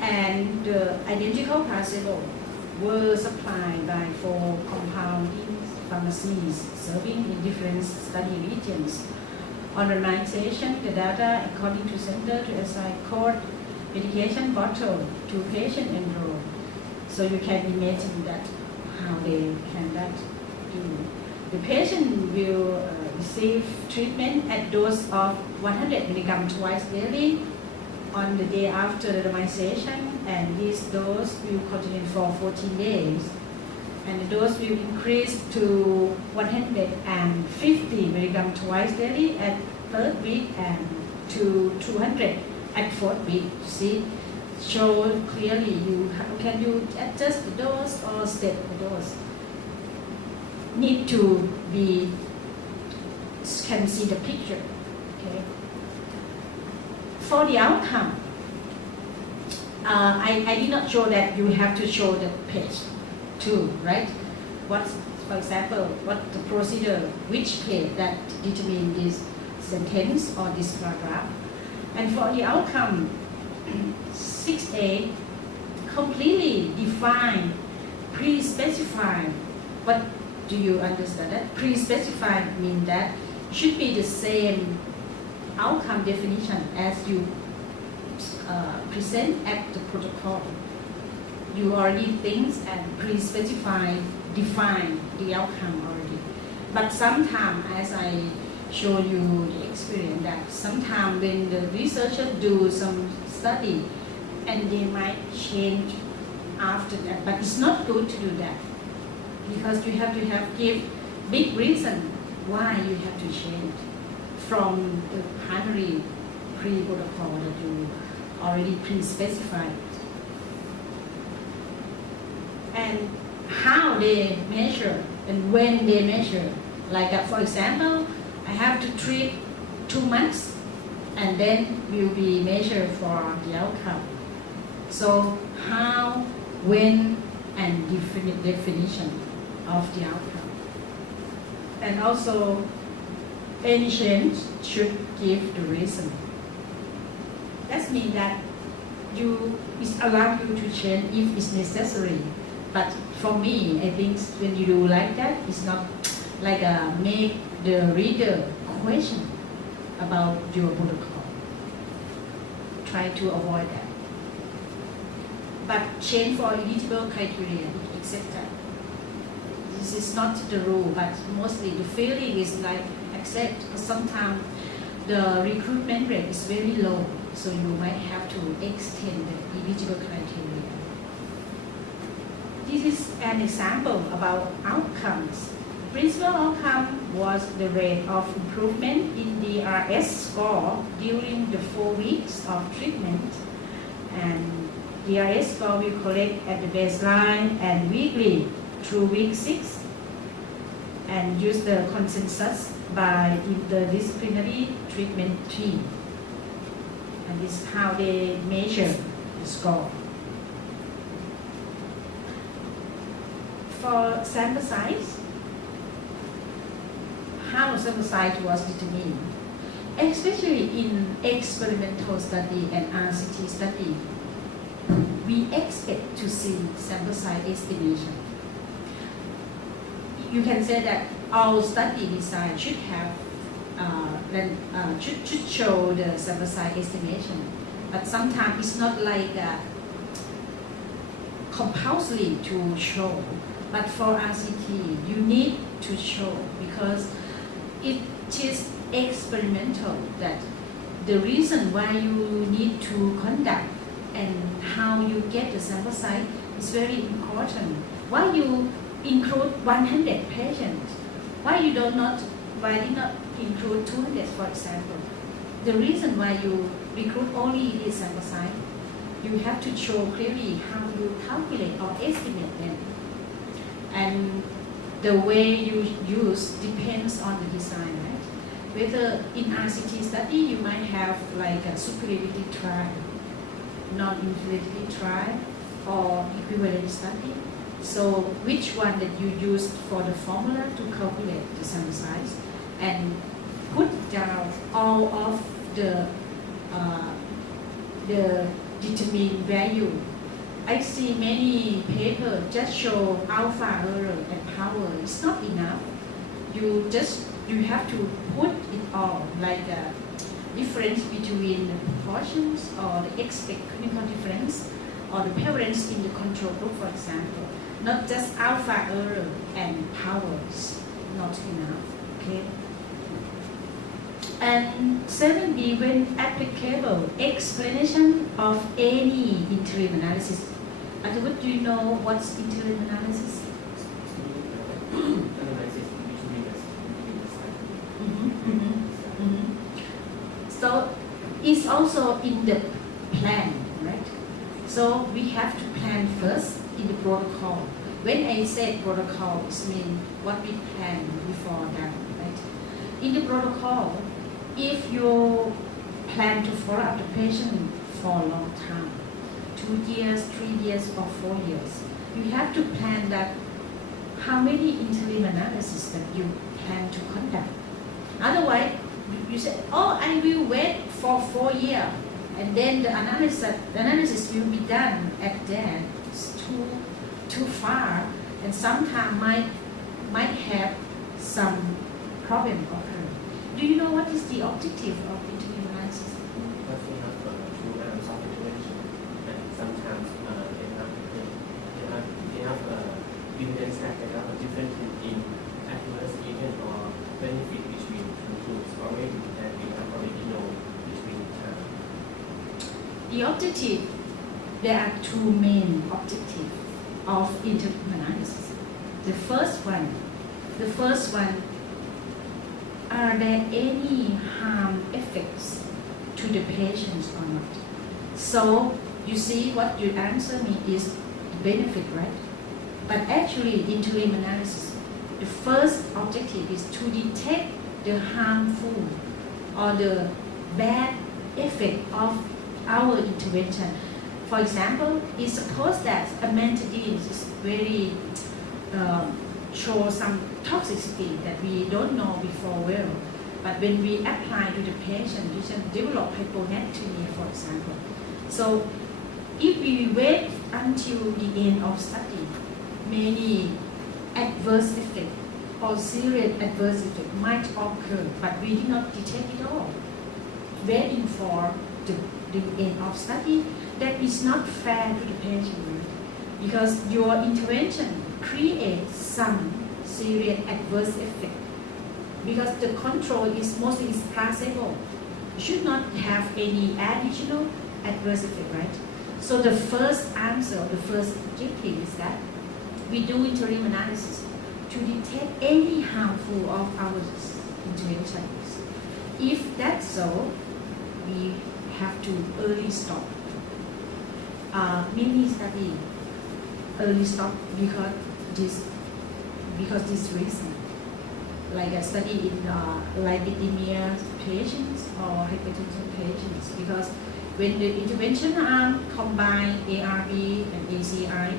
and the identical placebo were supplied by 4 compounding pharmacies serving in different study regions. On randomization, the data according to center to assign code medication bottle to patient enrolled. So you can imagine that how they can that do. The patient will receive treatment at dose of 100 mg twice daily on the day after randomization, and this dose will continue for 14 days. And the dose will increase to 150 mg twice daily at 3rd week and to 200 at 4th week. See, show clearly can you adjust the dose or step the dose. Need to be can see the picture. Okay. For the outcome, I did not show that you have to show the page too, right? What, for example, what the procedure, which page that determine this sentence or this paragraph. And for the outcome, 6A completely define, pre-specify. What do you understand that? Pre-specify means that should be the same outcome definition as you present at the protocol. You already think and pre-specify, define the outcome already. But sometimes, as I show you the experience, that sometimes when the researcher do some study, and they might change after that. But it's not good to do that, because you have to give big reason why you have to change from the primary pre-protocol that you already pre-specified. And how they measure and when they measure. Like for example, I have to treat 2 months and then will be measured for the outcome. So how, when, and definition of the outcome. And also, any change should give the reason. That means that it's allow you to change if it's necessary. But for me, I think when you do like that, it's not like make the reader question about your protocol. Try to avoid that. But change for eligible criteria, accept that. This is not the rule, but mostly the feeling is like accept. But sometimes the recruitment rate is very low, so you might have to extend the eligible criteria. This is an example about outcomes. Principal outcome was the rate of improvement in the DRS score during the 4 weeks of treatment, and DRS score will collect at the baseline and weekly through week 6, and use the consensus by the disciplinary treatment team. And this is how they measure the score. For sample size, how sample size was determined, especially in experimental study and RCT study, we expect to see sample size estimation. You can say that our study design should have should show the sample size estimation, but sometimes it's not like compulsory to show. But for RCT, you need to show, because it is experimental, that the reason why you need to conduct and how you get the sample size is very important. Why you include 100 patients? Why did not include 200, for example? The reason why you recruit only this sample size, you have to show clearly how you calculate or estimate them. And the way you use depends on the design, right? Whether in RCT study you might have like a superiority trial, non-inferiority trial, or equivalent study. So which one that you use for the formula to calculate the sample size, and put down all of the determine value. I see many papers just show alpha error and power. It's not enough. You have to put it all, like the difference between the proportions or the expect clinical difference or the prevalence in the control group, for example. Not just alpha error and powers, not enough. Okay. And 7B, when applicable, explanation of any interim analysis. Atawut, do you know what's interim analysis? So it's also in the plan, right? So we have to plan first in the protocol. When I say protocol, it means what we plan before that, right? In the protocol, if you plan to follow up the patient for a long time, 2 years, 3 years, or 4 years, you have to plan that how many interim analysis that you plan to conduct. Otherwise, you say, oh, I will wait for 4 years, and then the analysis will be done at that. It's too far, and sometimes might have some problem occur. Do you know what is the objective of interim analysis? Because we have two arms of intervention, and sometimes they have evidence that there are differences in adverse event or benefit between two groups already that we have already known between time. The objective, there are two main objectives of interim analysis. The first one, are there any harm effects to the patients or not? So you see what you answer me is the benefit, right? But actually, interim analysis, the first objective is to detect the harmful or the bad effect of our intervention. For example, it's supposed that amantadine is very show some toxicity that we don't know before well. But when we apply to the patient, we can develop hyponatremia, for example. So if we wait until the end of study, many adverse effects or serious adverse effects might occur, but we did not detect it all. Waiting for the end of study, that is not fair to the patient, because your intervention creates some serious adverse effect. Because the control is mostly placebo, should not have any additional adverse effect, right? So the first answer, the first objective is that we do interim analysis to detect any harmful of our interventions. If that's so, we have to early stop. Many study early stop because this reason, like a study in lipidemia patients or hypertension patients, because when the intervention arm combine ARB and ACI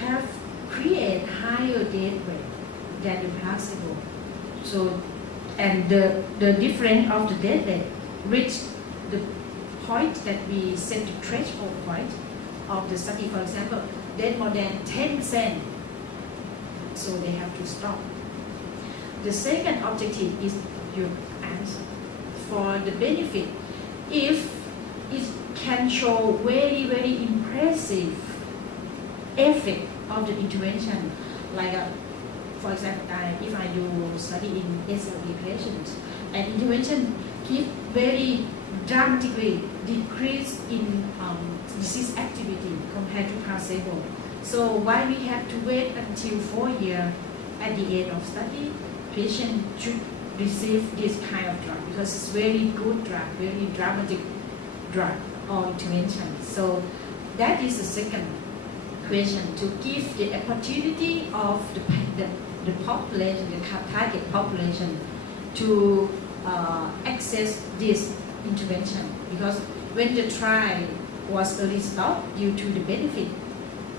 have create higher death rate than the placebo. So, and the difference of the death rate reach the point that we set the threshold point of the study. For example, death more than 10%. So they have to stop. The second objective is your answer. For the benefit, if it can show very, very impressive effect of the intervention, like for example, if I do study in SLE patients, an intervention give very dramatically decrease in disease activity compared to placebo. So why we have to wait until 4 years at the end of study? Patient should receive this kind of drug because it's very good drug, very dramatic drug or intervention. So that is the second question, to give the opportunity of the population, the target population, to access this intervention. Because when the trial was early stopped due to the benefit,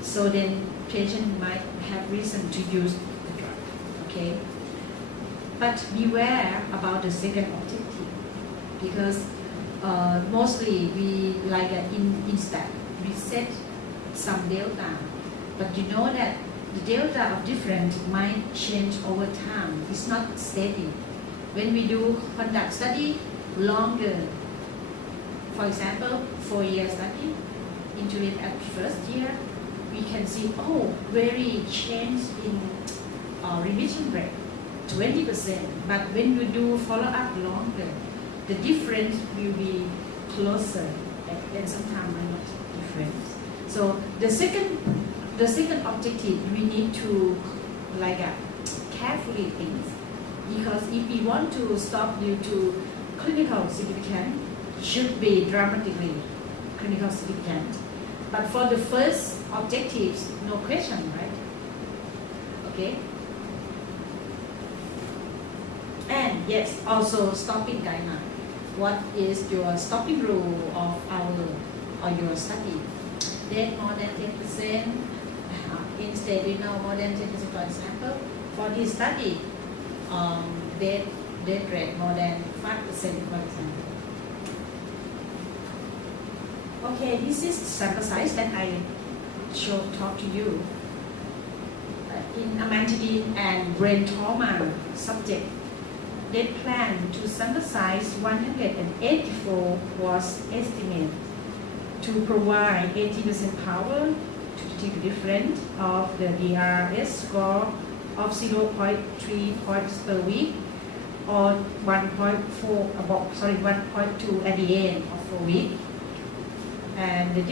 so then patient might have reason to use the drug. Okay, but beware about the second objective, because mostly we like instead we set some delta, but you know that the delta of difference might change over time. It's not steady. When we do conduct study longer, for example, 4-year study, interim at first year, we can see very change in remission rate, 20%. But when you do follow up longer, the difference will be closer, and sometimes not different. So the second objective we need to carefully think, because if we want to stop due to clinical significance, should be dramatically clinical significant. But for the first objectives, no question, right? Okay. And yes, also stopping guideline. What is your stopping rule of your study? Death more than 10%, instead more than 10%, for example. For this study, death rate more than 5%, for example. Okay, this is sample size that I talk to you. In amantadine and brain trauma subject, they plan to sample size 184 was estimated to provide 80% power to detect the difference of the DRS score of 0.3 points per week or 1.2 at the end of 4 weeks. And the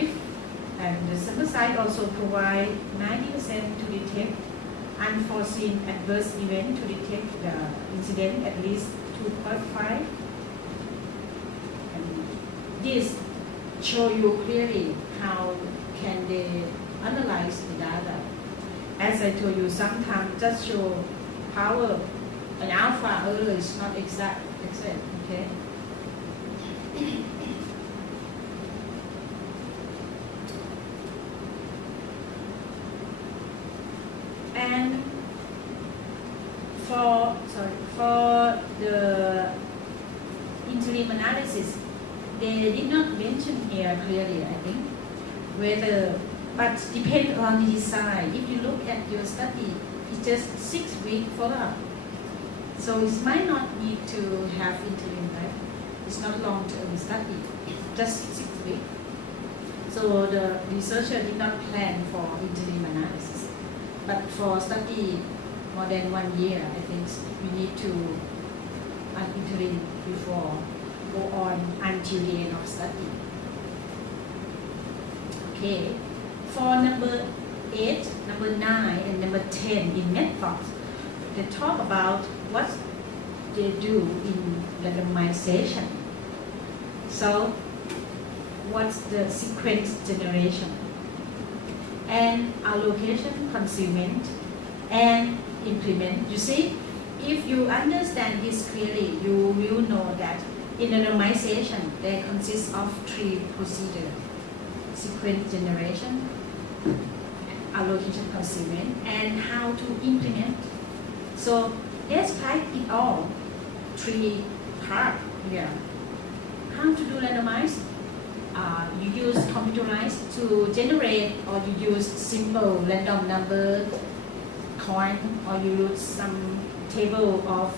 sample size also provide 90% to detect unforeseen adverse event, to detect the incident at least 2.5. And this show you clearly how can they analyze the data. As I told you, sometimes just show power and alpha early is not exact, okay? And for the interim analysis, they did not mention here clearly, I think, but depend on the design. If you look at your study, it's just 6 week follow-up. So it might not need to have interim, right? It's not long-term study, just 6 weeks. So the researcher did not plan for interim analysis. But for study more than 1 year, I think we need to interim before go on until the end of study. Okay. For number 8, number 9, and number 10 in methods, they talk about what they do in randomization. So, what's the sequence generation and allocation, concealment, and implement. You see, if you understand this clearly, you will know that in randomization, they consist of 3 procedures: sequence generation, allocation, concealment, and how to implement. So describe it all, 3 parts here. How to do randomize? You use computerized to generate, or you use simple random number coin, or you use some table of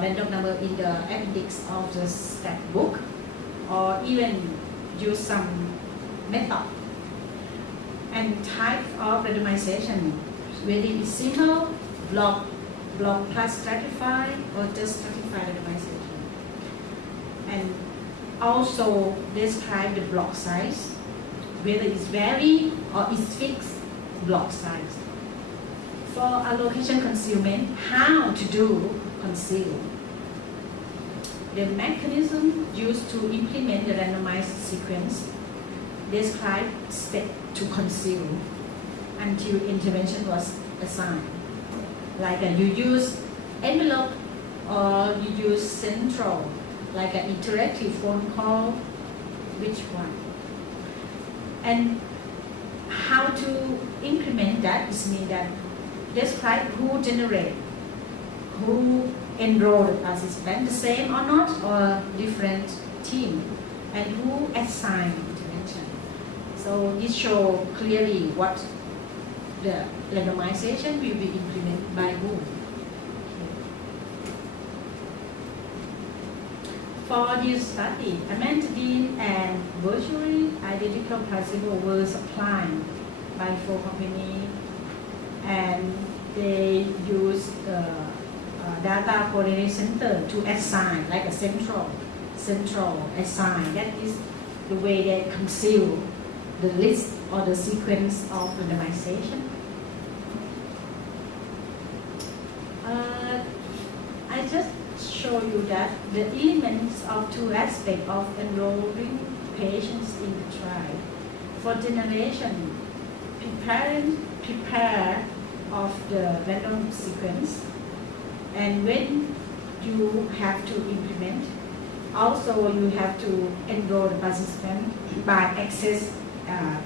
random number in the appendix of the stat book, or even use some method. And type of randomization, whether it's simple, block plus stratify, or just stratified randomization. And also describe the block size, whether it's vary or it's fixed block size. For allocation concealment, how to do conceal. The mechanism used to implement the randomized sequence, describe step to conceal until intervention was assigned. Like you use envelope or you use central, like an interactive phone call, which one? And how to implement that is mean that describe who generate, who enroll the participant, the same or not, or different team. and who assign intervention. So this shows clearly what the randomization will be implemented by whom. For this study, amantadine and virtually identical placebo were supplied by 4 companies, and they used the data coordination center to assign, like a central assign. That is the way they conceal the list or the sequence of randomization. I just show you that the elements of 2 aspects of enrolling patients in the trial. For generation, prepare of the random sequence, and when you have to implement, also you have to enroll the participant by access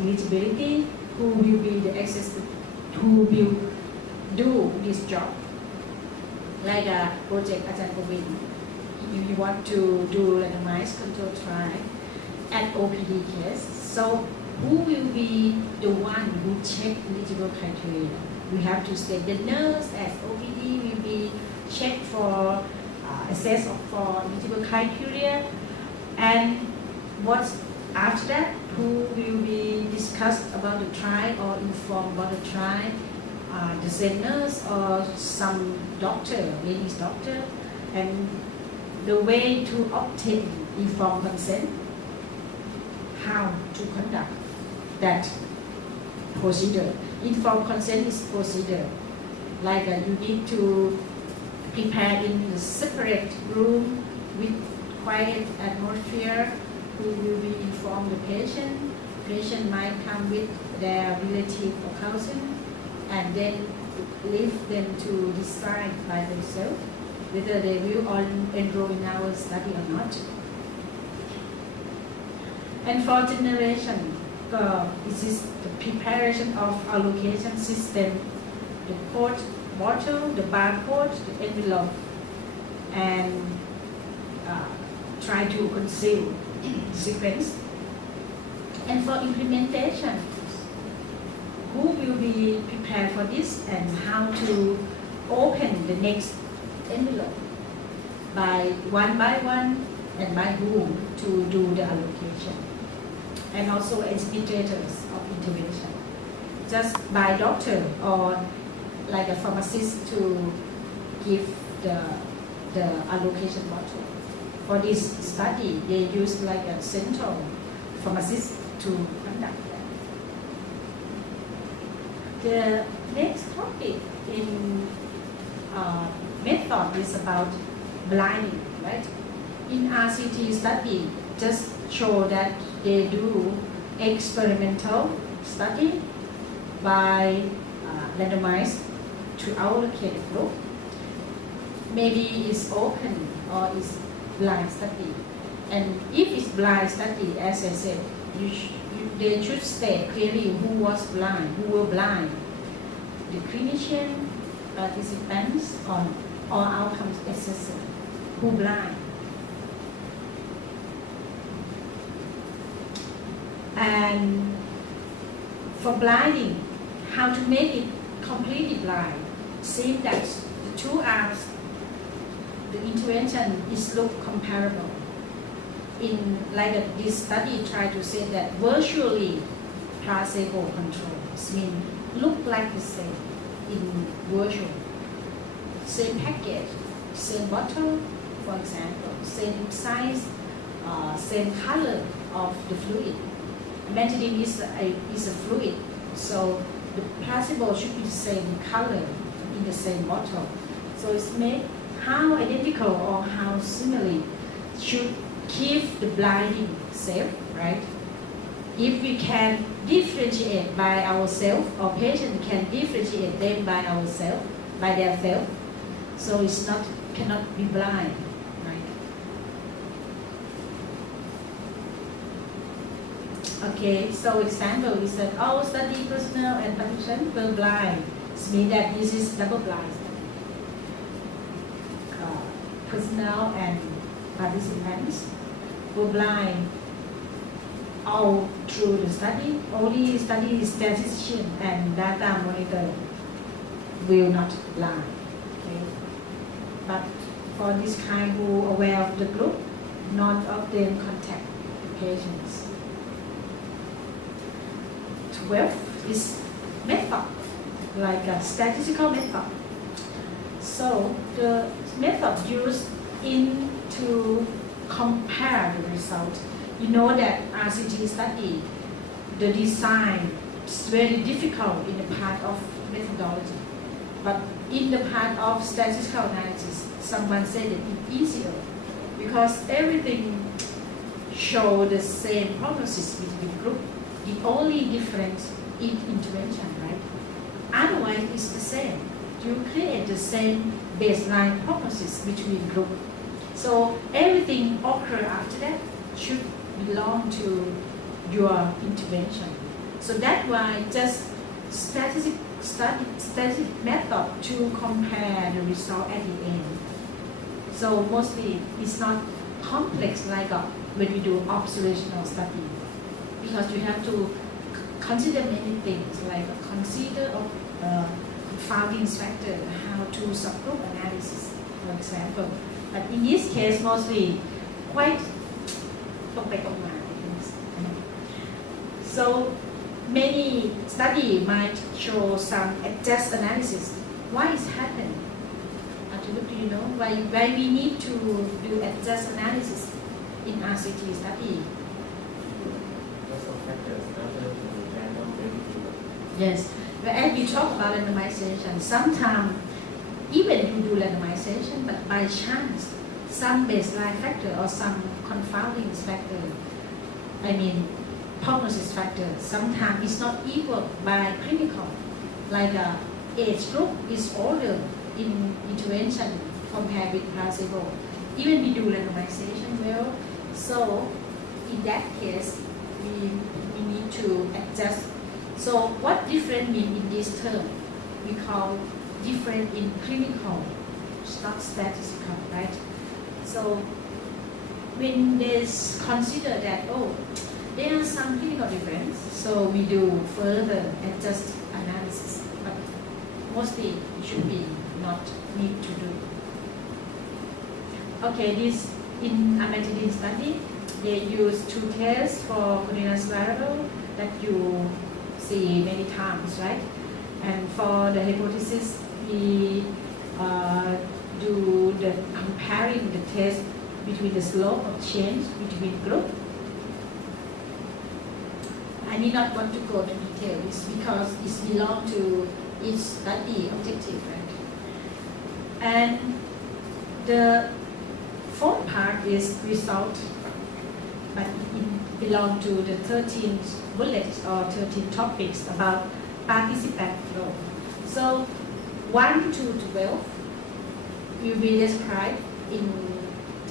eligibility, who will be the access who will do this job. Like a project Ajahn Govind, you want to do randomized control trial at OPD case. So who will be the one who check eligible criteria? We have to say the nurse as OPD will be checked for assess for eligible criteria, and what's after that, who will be discussed about the trial or informed about the trial, the same nurse or some doctor, ladies doctor, and the way to obtain informed consent, how to conduct that procedure. Informed consent is procedure, like you need to prepare in a separate room with quiet atmosphere, who will be inform the patient. Patient might come with their relative or cousin, and then leave them to decide by themselves whether they will enroll in our study or not. And for generation, this is the preparation of allocation system, the code bottle, the barcode, the envelope, and try to conceal sequence. And for implementation, who will be prepared for this and how to open the next envelope by one and by whom to do the allocation, and also administrators of intervention, just by doctor or like a pharmacist to give the allocation bottle. For this study, they use like a central pharmacist to conduct that. The next topic in method is about blinding, right? In RCT study, just show that they do experimental study by randomized to allocate group. Maybe it's open or it's blind study. And if it's blind study, as I said, they should state clearly who was blind, who were blind. The clinician, participants, or outcomes assessor, who blind. And for blinding, how to make it completely blind. Seeing that the 2 arms, the intervention is look comparable. In like this study try to say that virtually placebo controls mean look like the same in virtual. Same package, same bottle, for example, same size, same color of the fluid. Amantadine is a fluid, so the placebo should be the same color in the same bottle. So it's made how identical or how similarly should keep the blinding safe, right? If we can differentiate by ourselves, or patient can differentiate them by ourselves, by their self, so it's not cannot be blind, right? Okay, so example is that all study personnel and participants were blind. It means that this is double blind study. Personnel and participants were blind all through the study. Only study statistician and data monitor will not lie. Okay? But for this kind who are aware of the group, none of them contact the patients. 12 is method, like a statistical method. So the method used in to compare the result. You know that RCT study, the design is very difficult in the part of methodology. But in the part of statistical analysis, someone said it is easier because everything show the same prognosis between group. The only difference is intervention, right? Otherwise, it's the same. You create the same baseline prognosis between group. So everything occur after that should belong to your intervention. So that's why just statistic method to compare the result at the end. So mostly it's not complex like when we do observational study, because you have to consider many things like consider confounding factor, how to subgroup analysis, for example. But in this case, mostly quite ตรงไปตรงมา So many study might show some adjust analysis. Why is happened? Do you know why we need to do adjust analysis in RCT study? Because of factors other than random variable. Yes. As we talk about randomization, sometimes even you do randomization, but by chance, some baseline factor or some confounding factor, I mean prognosis factor, sometimes it's not equal by clinical. Like age group is older in intervention compared with placebo. Even we do randomization well, so in that case, we need to adjust. So what different mean in this term? We call different in clinical, it's not statistical, right? So when they consider that, oh, there are some clinical difference, so we do further adjust analysis, but mostly it should be not need to do. Okay, this in amantadine study, they use two tests for continuous variable that you see many times, right? And for the hypothesis, we do the comparing the test between the slope of change between group. I need not want to go to details because it belongs to each study objective, right? And the fourth part is result, but it belongs to the 13 bullets or 13 topics about participant flow. So 1 to 12 will be described in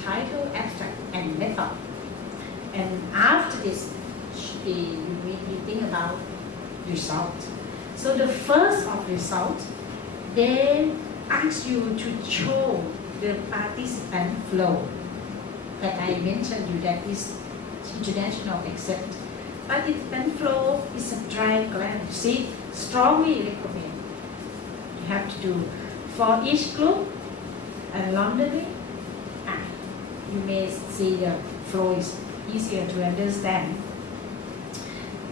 title, abstract, and method. And after this, we think about result. So the first of result, they ask you to show the participant flow that I mentioned you that is international except. Participant flow is a diagram. See, strongly recommend. You have to do for each group and randomly. You may see the flow is easier to understand.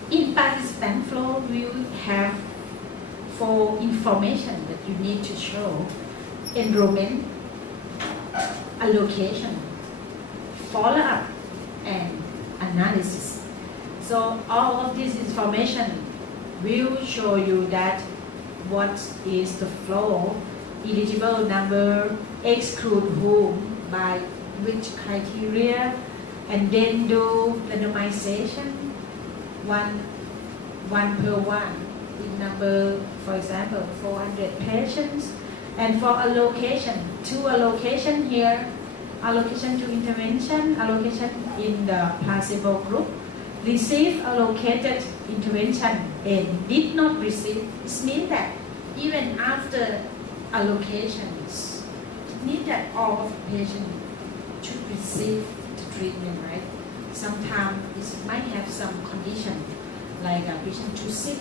In participant flow, we will have 4 information that you need to show: enrollment, allocation, follow-up, and analysis. So all of this information will show you that what is the flow, eligible number, exclude whom, by which criteria, and then do randomization, one per one, in number, for example, 400 patients, and for allocation, 2 allocation here, allocation to intervention, allocation in the placebo group, receive allocated intervention and did not receive. It means that even after allocations, it means that all of the patients should receive the treatment, right? sometimes it might have some condition like a patient too sick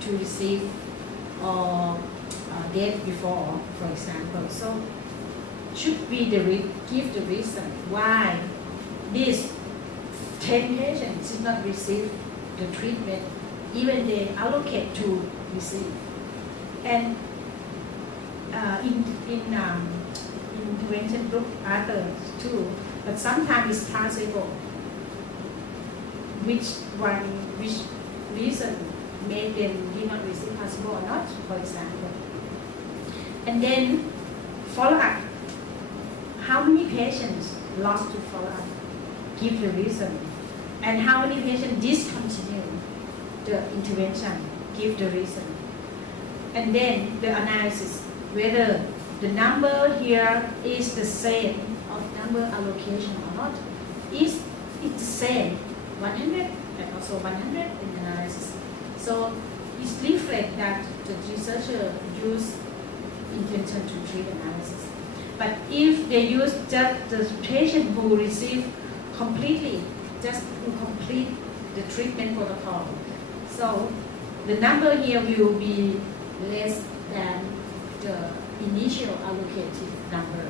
to receive or death before, for example. So should be give the reason why these 10 patients did not receive the treatment, even they allocate to receive. And in intervention group others too, but sometimes it's possible which reason made them did not receive possible or not, for example. And then follow up. How many patients lost to follow up? Give the reason. And how many patients discontinue the intervention? Give the reason. And then the analysis, whether the number here is the same of number allocation or not. Is it the same, 100 and also 100 in analysis. So it's reflect that the researcher use intention to treat analysis. But if they use just the patient who receive completely, just to complete the treatment protocol, so the number here will be less than the initial allocated number.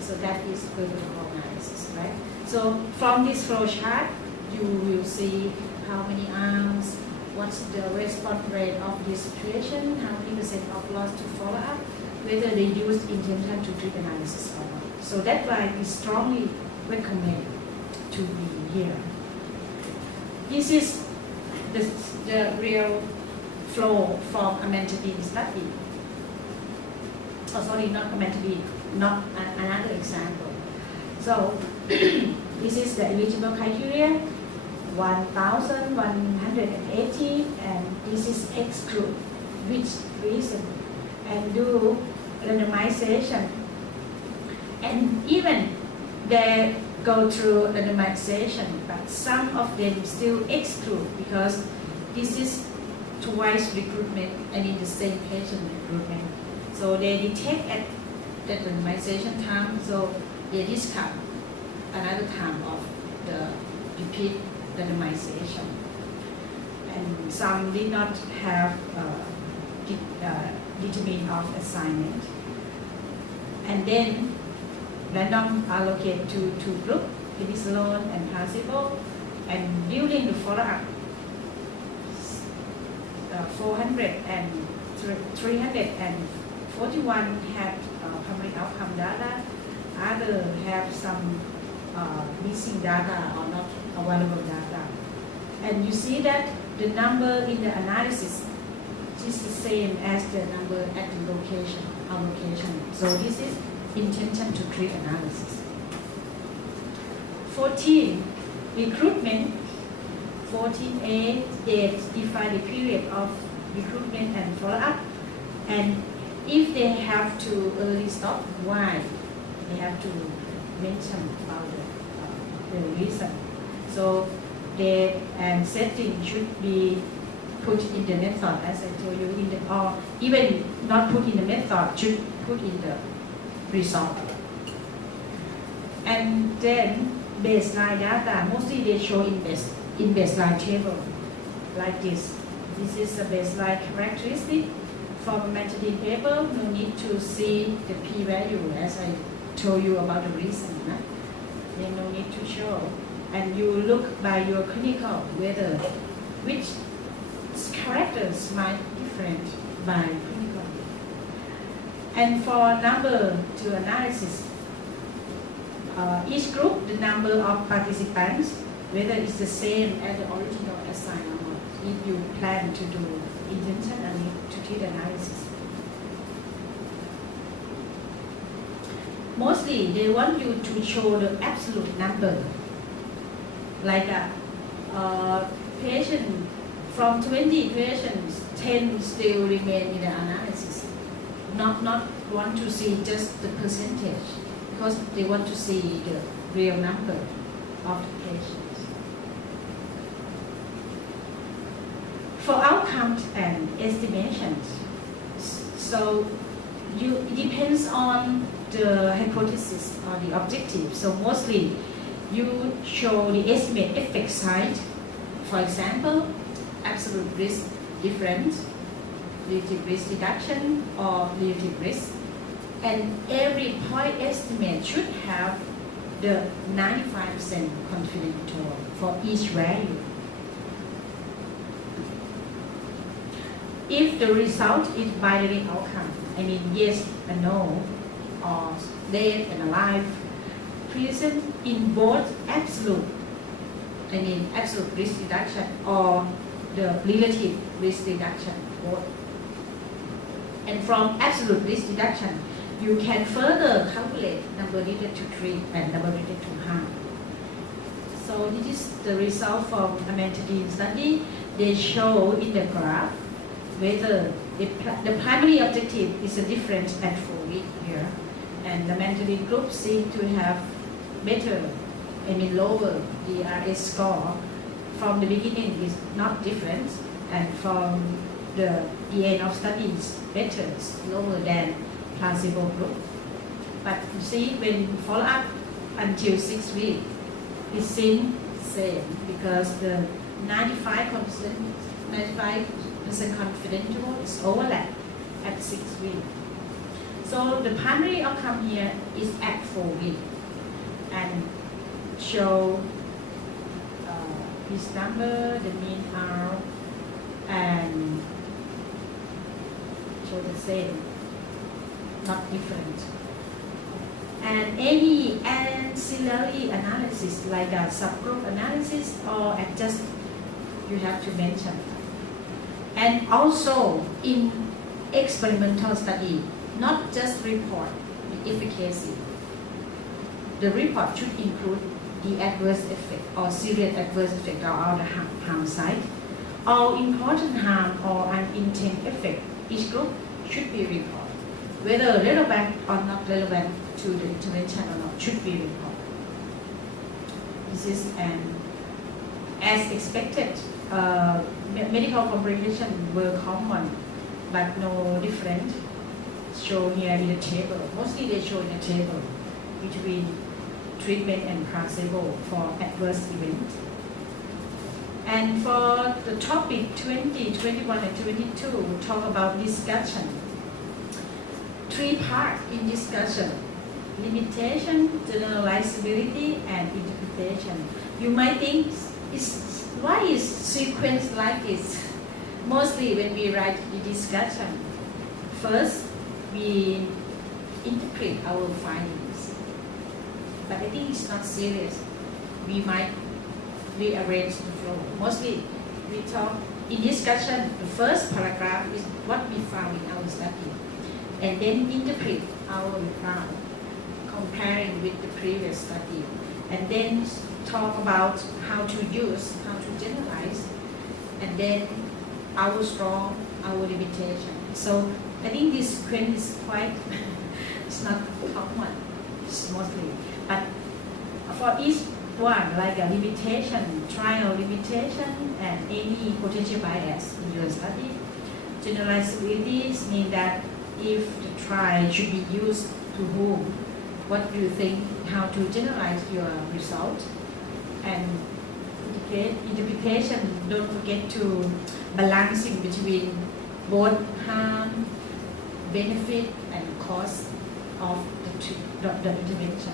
So that is protocol analysis, right? So from this flow chart, you will see how many arms, what's the response rate of this patient, how many percent of loss to follow up, whether they use intention to treat analysis or not. So that's why we strongly recommend to be here. This is the real flow from amantadine study. Oh, sorry, not amantadine, not another example. So this is the eligible criteria, 1,180, and this is exclude which reason, and do randomization. And even they go through randomization, but some of them still exclude because this is twice recruitment and in the same patient recruitment. So they detect at the randomization time, so they discard another time of the repeat randomization. And some did not have determination of assignment. And then random allocate to two groups, prednisolone and placebo, and during the follow-up, 400 and 341 had primary outcome data, other have some missing data or not available data. And you see that the number in the analysis is the same as the number at the allocation. So this is intention to treat analysis. 14, recruitment. 14A, they define the period of recruitment and follow-up. And if they have to early stop, why? They have to mention about the reason. So date and setting should be put in the method, as I told you, or even not put in the method, should put in the result. And then baseline data, mostly they show in baseline table like this. This is a baseline characteristic from a amantadine paper. No need to see the p-value as I told you about the reason. Then no need to show. And you look by your clinical whether which characters might different by clinical. And for number to analysis, each group, the number of participants, whether it's the same as the original assignment, if you plan to do intention and to treat analysis. Mostly, they want you to show the absolute number. Like a patient, from 20 patients, 10 still remain in the analysis. Not want to see just the percentage, because they want to see the real number of the patients. For outcomes and estimations, so it depends on the hypothesis or the objective. So mostly you show the estimate effect size. For example, absolute risk difference, relative risk reduction, or relative risk. And every point estimate should have the 95% confidence interval for each value. If the result is binary outcome, I mean yes and no, or dead and alive, present in both absolute risk reduction or the relative risk reduction, both. And from absolute risk reduction, you can further calculate number needed to treat and number needed to harm. So this is the result from amantadine study. They show in the graph whether the primary objective is a difference at 4 weeks here, and the amantadine group seem to have better, lower DRS score. From the beginning is not different, and from the end of study is better, lower than placebo group. But you see, when you follow up until 6 weeks, it seems same because the 95% confidence interval is overlap at 6 weeks. So the primary outcome here is at 4 weeks and show this number, the mean R, and show the same, not different. And any ancillary analysis like a subgroup analysis or adjust, you have to mention. And also in experimental study, not just report the efficacy. The report should include the adverse effect or serious adverse effect or the harm side. All important harm or unintended effect, each group should be reported. Whether relevant or not relevant to the intervention or not should be reported. This is as expected. Medical complications were common, but no different. Shown here in the table. Mostly they show in the table between treatment and placebo for adverse events. And for the topic 20, 21, and 22, we talk about discussion. 3 parts in discussion: limitation, generalizability, and interpretation. You might think, why is sequence like this? Mostly when we write the discussion, first we interpret our findings. But I think it's not serious. We might rearrange the flow. Mostly we talk in discussion, the first paragraph is what we found in our study, and then interpret our result, comparing with the previous study, and then talk about how to use, how to generalize, and then our strong, our limitation. So I think this sequence is quite, it's not common, it's mostly. But for each one, like a limitation, trial limitation, and any potential bias in your study, generalizabilities mean that if the trial should be used to whom, what do you think, how to generalize your result, and interpretation, don't forget to balancing between both harm, benefit, and cost of the intervention.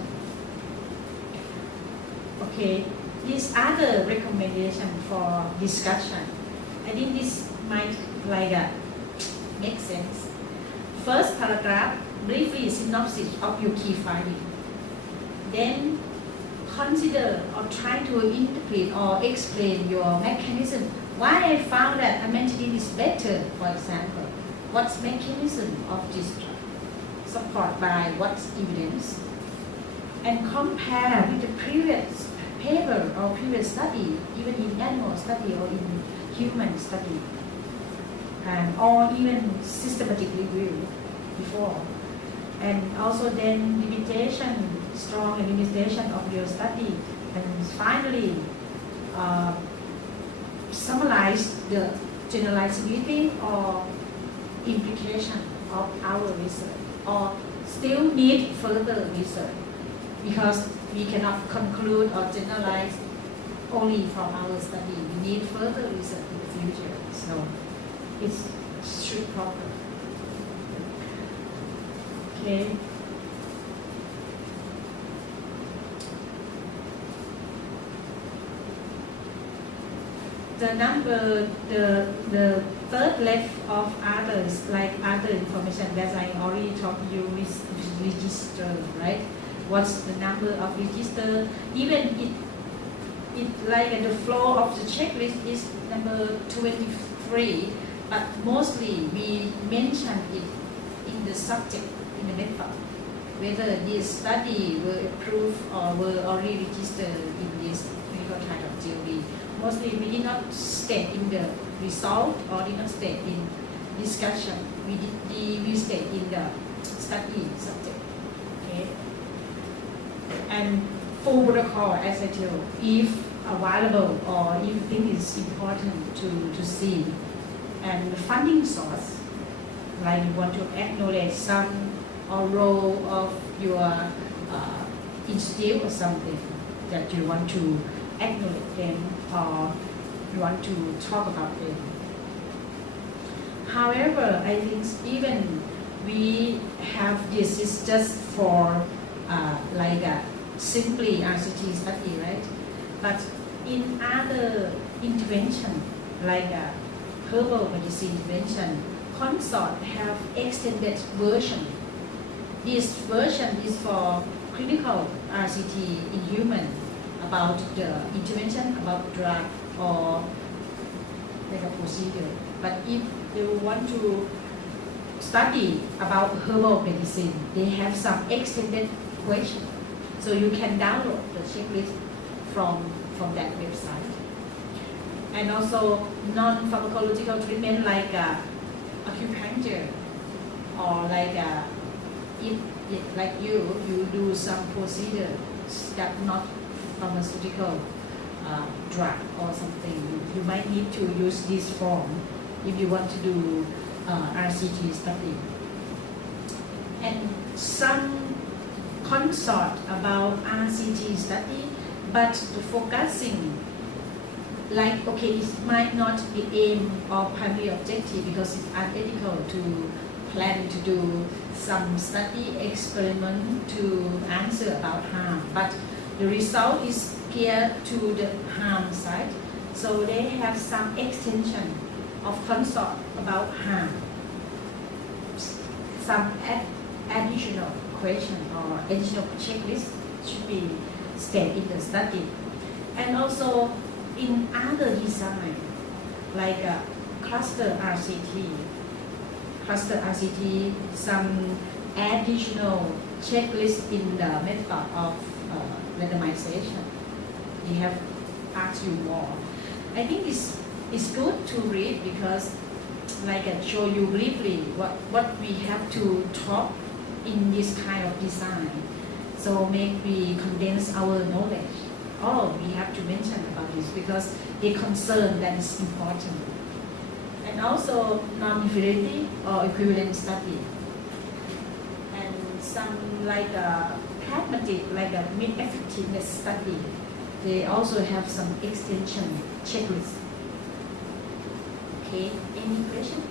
Okay, these are the recommendations for discussion. I think this might make sense. First paragraph, briefly synopsis of your key findings. Then consider or try to interpret or explain your mechanism. Why I found that amantadine is better, for example. What's mechanism of this drug? Support by what's evidence? And compare with the previous paper or previous study, even in animal study or in human study, and or even systematic review before. And also then limitation, strong limitation of your study. And finally, summarize the generalizability or implication of our research, or still need further research. because we cannot conclude or generalize only from our study. We need further research in the future. So it's strict proper. Okay. The third left of others, like other information that I already talked to you is register, right? What's the number of register? Even it like the flow of the checklist is number 23, but mostly we mention it in the subject, in the method, whether this study were approved or were already registered in this clinical trial of GLD. Mostly we did not state in the result or did not state in discussion. We state in the study subject. Okay. And full protocol, as I tell you, if available or if you think it's important to see. And the funding source, like you want to acknowledge some or role of your institute or something that you want to acknowledge them or you want to talk about them. However, I think even we have this is just for like a simply RCT study, right? But in other intervention, like a herbal medicine intervention, consort have extended version. This version is for clinical RCT in human about the intervention, about drug or like a procedure. But if you want to study about herbal medicine, they have some extended question. So you can download the checklist from that website. And also non-pharmacological treatment like acupuncture or like if like you do some procedure that not pharmaceutical drug or something, you might need to use this form if you want to do RCT study. And some consult about RCT study, but the focusing, like, okay, it might not be aim or primary objective because it's unethical to plan to do some study experiment to answer about harm, but the result is geared to the harm side. So they have some extension of consult about harm, some additional question or additional checklist should be stated in the study. And also in other design, like a cluster RCT, some additional checklist in the method of randomization. They have asked you more. I think it's good to read because like I show you briefly what we have to talk in this kind of design. So make we condense our knowledge. All we have to mention about this because they concern that is important. And also non-inferiority or equivalent study. And some like a pragmatic, like a mid-effectiveness study. They also have some extension checklist. Okay, any question?